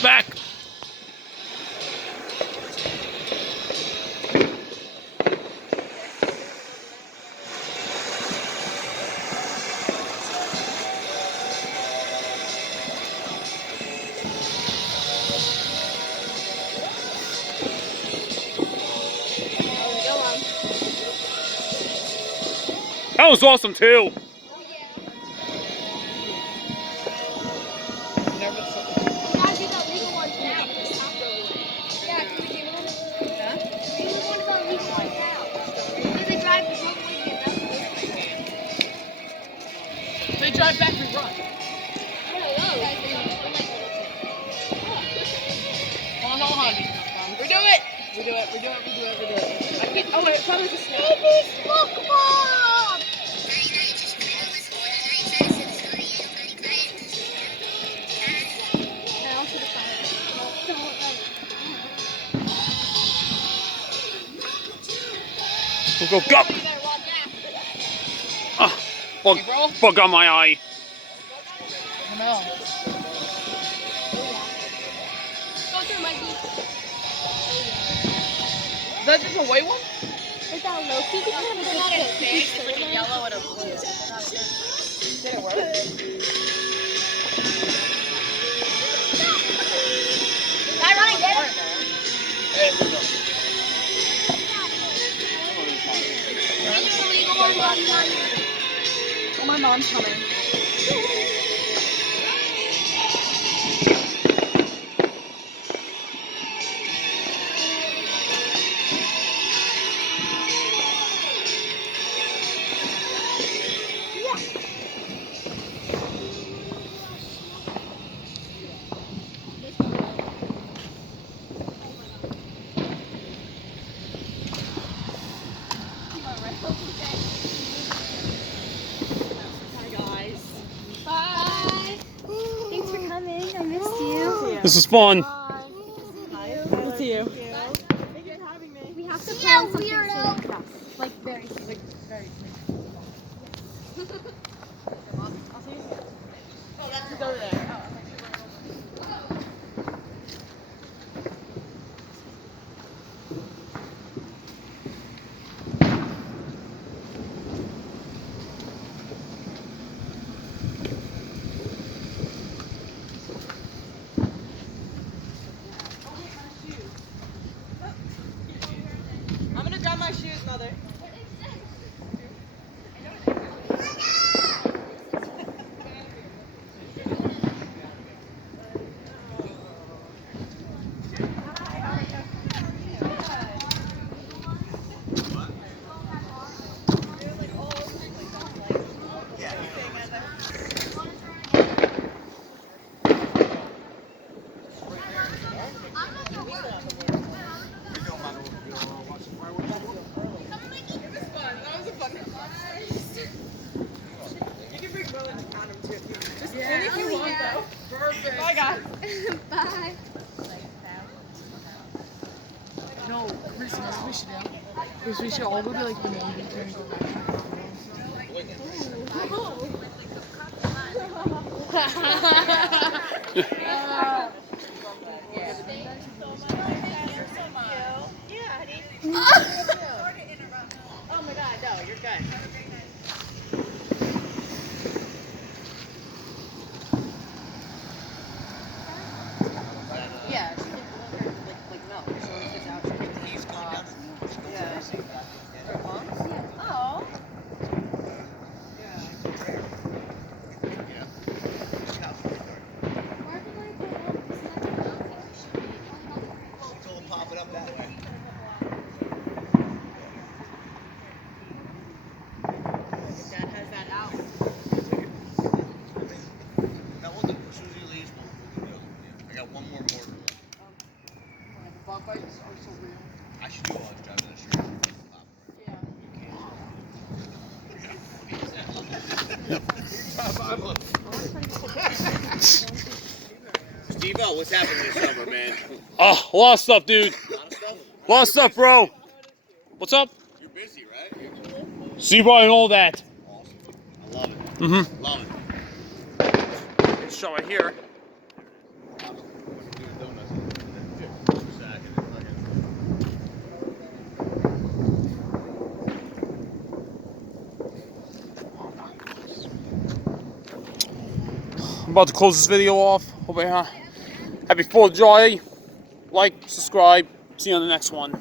Back. That was awesome too. They drive back, we run. Hold on. We do it. We do it. I can't. Oh, it probably just snap. Go, go. Bug on my eye. No. Is that just a white one? Is that Loki? It's not a fish. It's like a yellow and a blue. Did it work? Guy running, get him. Oh, my mom's coming. Thanks for coming. I missed you. This is fun. Good to you. We have to plan something soon. Like very soon. Oh, that's go there. I'm gonna grab my shoes, mother. If you want, though. Perfect. Bye, guys. Bye. No, Reese, you know what we should do? Is we should all go to like the main beach and go back. Oh my god, no, you're good. Yeah, she can like milk. So if it's out, she can he's going down. Yeah. Her lungs? Yeah. Oh. Pop it up that way. Dad has that out. Now we'll do as soon as he leaves, we'll do. I got one more mortar left. The bug bites are so real. I should do all his driving insurance. Steve-O, what's happening this summer, man? Oh, a lot of stuff, dude. A lot of stuff, bro. What's up? You're busy, right? Zebra and all that. Awesome. I love it. Mm-hmm. Love it. Show it here. I'm about to close this video off. Hope you happy 4th of July. Like, subscribe. See you on the next one.